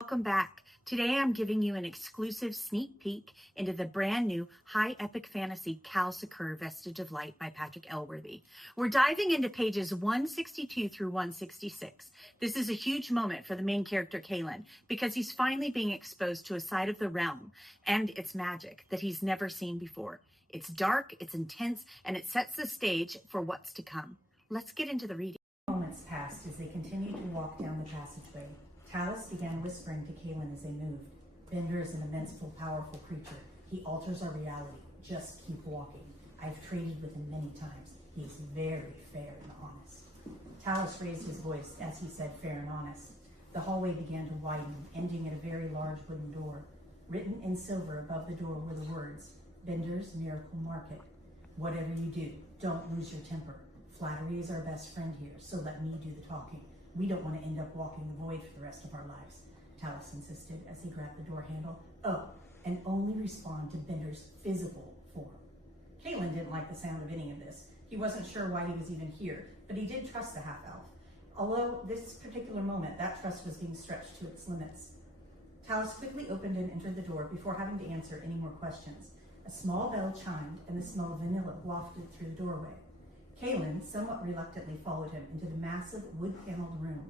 Welcome back. Today I'm giving you an exclusive sneak peek into the brand new high epic fantasy Kal Sakur, Vestige of Light by Patrick Elworthy. We're diving into pages 162 through 166. This is a huge moment for the main character Kalen because he's finally being exposed to a side of the realm and its magic that he's never seen before. It's dark, it's intense, and it sets the stage for what's to come. Let's get into the reading. Moments passed as they continued to walk down the passageway. Talus began whispering to Kalen as they moved. Bender is an immensely powerful creature. He alters our reality. Just keep walking. I've traded with him many times. He's very fair and honest. Talus raised his voice as he said fair and honest. The hallway began to widen, ending at a very large wooden door. Written in silver above the door were the words, Bender's Miracle Market. Whatever you do, don't lose your temper. Flattery is our best friend here, so let me do the talking. We don't want to end up walking the void for the rest of our lives, Talus insisted as he grabbed the door handle. Oh, and only respond to Bender's physical form. Kalen didn't like the sound of any of this. He wasn't sure why he was even here, but he did trust the half-elf. Although this particular moment, that trust was being stretched to its limits. Talus quickly opened and entered the door before having to answer any more questions. A small bell chimed and the smell of vanilla wafted through the doorway. Kalen somewhat reluctantly followed him into the massive wood-paneled room.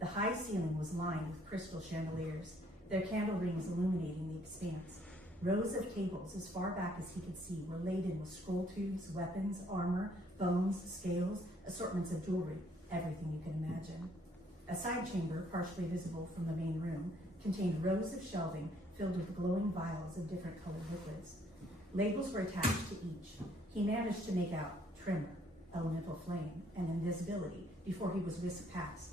The high ceiling was lined with crystal chandeliers, their candle rings illuminating the expanse. Rows of tables as far back as he could see were laden with scroll tubes, weapons, armor, bones, scales, assortments of jewelry, everything you can imagine. A side chamber, partially visible from the main room, contained rows of shelving filled with glowing vials of different colored liquids. Labels were attached to each. He managed to make out tremor, elemental flame, and invisibility before he was whisked past.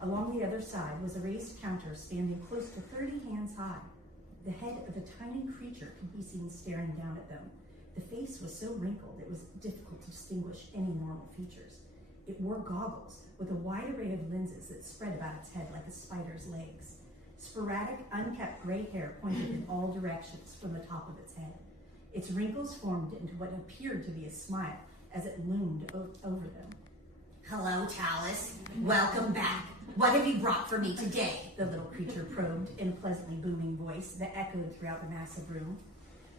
Along the other side was a raised counter standing close to 30 hands high. The head of a tiny creature could be seen staring down at them. The face was so wrinkled it was difficult to distinguish any normal features. It wore goggles with a wide array of lenses that spread about its head like a spider's legs. Sporadic, unkept gray hair pointed in all directions from the top of its head. Its wrinkles formed into what appeared to be a smile as it loomed over them. Hello, Talus. Welcome back. What have you brought for me today? The little creature probed in a pleasantly booming voice that echoed throughout the massive room.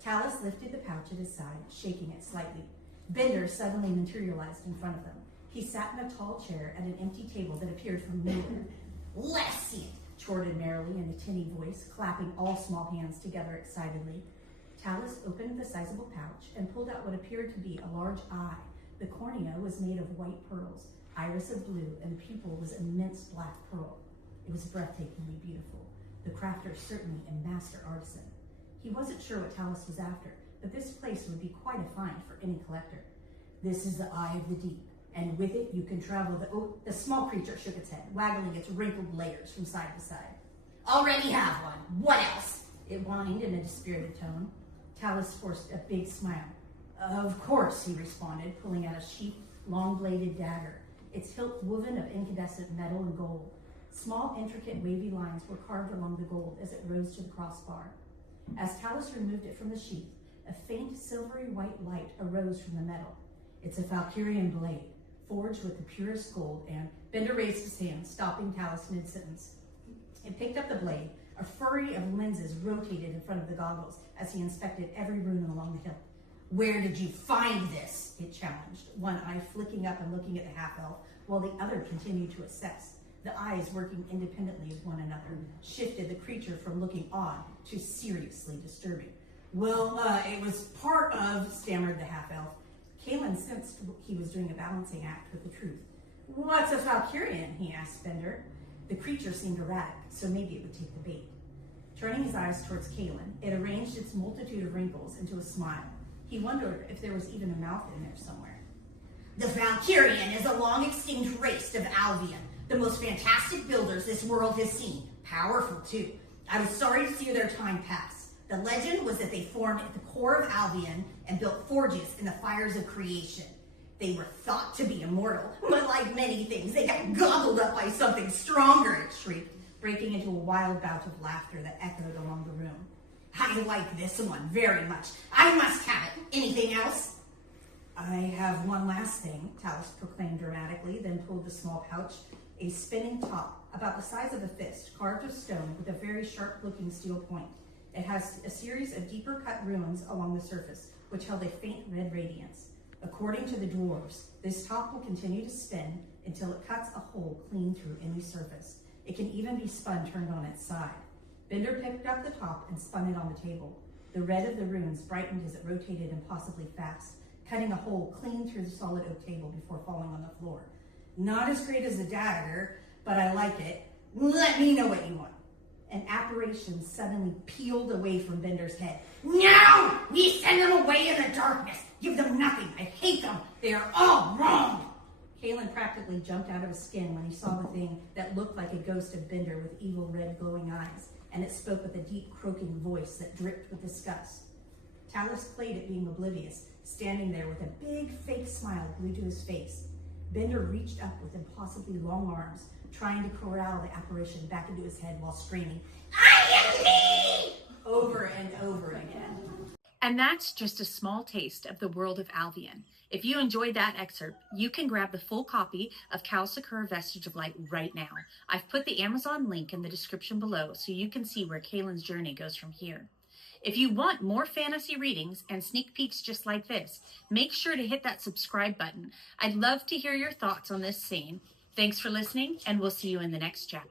Talus lifted the pouch at his side, shaking it slightly. Bender suddenly materialized in front of them. He sat in a tall chair at an empty table that appeared from nowhere. Let's see it, chortled merrily in a tinny voice, clapping all small hands together excitedly. Talus opened the sizable pouch and pulled out what appeared to be a large eye. The cornea was made of white pearls, iris of blue, and the pupil was immense black pearl. It was breathtakingly beautiful. The crafter certainly a master artisan. He wasn't sure what Talus was after, but this place would be quite a find for any collector. This is the eye of the deep, and with it you can travel the small creature shook its head, waggling its wrinkled layers from side to side. Already have one. What else? It whined in a dispirited tone. Talus forced a big smile. Of course, he responded, pulling out a sheath, long-bladed dagger, its hilt woven of incandescent metal and gold. Small, intricate, wavy lines were carved along the gold as it rose to the crossbar. As Talus removed it from the sheath, a faint, silvery white light arose from the metal. It's a Valkyrian blade, forged with the purest gold, and Bender raised his hand, stopping Talus mid-sentence. It picked up the blade. A flurry of lenses rotated in front of the goggles as he inspected every rune along the hilt. Where did you find this? It challenged, one eye flicking up and looking at the half-elf, while the other continued to assess. The eyes, working independently of one another, shifted the creature from looking odd to seriously disturbing. Well, it was part of, stammered the half-elf. Kalen sensed he was doing a balancing act with the truth. What's a Valkyrian? He asked Bender. The creature seemed erratic, so maybe it would take the bait. Turning his eyes towards Kalen, it arranged its multitude of wrinkles into a smile. He wondered if there was even a mouth in there somewhere. The Valkyrian is a long-extinct race of Allvien, the most fantastic builders this world has seen. Powerful, too. I was sorry to see their time pass. The legend was that they formed at the core of Allvien and built forges in the fires of creation. They were thought to be immortal, but like many things, they got gobbled up by something stronger, it shrieked, breaking into a wild bout of laughter that echoed along the room. I like this one very much. I must have it. Anything else? I have one last thing, Talus proclaimed dramatically, then pulled the small pouch, a spinning top about the size of a fist, carved of stone with a very sharp-looking steel point. It has a series of deeper cut runes along the surface, which held a faint red radiance. According to the dwarves, this top will continue to spin until it cuts a hole clean through any surface. It can even be spun turned on its side. Bender picked up the top and spun it on the table. The red of the runes brightened as it rotated impossibly fast, cutting a hole clean through the solid oak table before falling on the floor. Not as great as the dagger, but I like it. Let me know what you want. An apparition suddenly peeled away from Bender's head. No! We send them away in the darkness. Give them nothing. I hate them. They are all wrong. Kalen practically jumped out of his skin when he saw the thing that looked like a ghost of Bender with evil red glowing eyes, and it spoke with a deep croaking voice that dripped with disgust. Talus played at being oblivious, standing there with a big fake smile glued to his face. Bender reached up with impossibly long arms, trying to corral the apparition back into his head while screaming, "I am me!" over and over again. And that's just a small taste of the world of Allvien. If you enjoyed that excerpt, you can grab the full copy of Kal Sakur, Vestige of Light right now. I've put the Amazon link in the description below so you can see where Kalen's journey goes from here. If you want more fantasy readings and sneak peeks just like this, make sure to hit that subscribe button. I'd love to hear your thoughts on this scene. Thanks for listening, and we'll see you in the next chapter.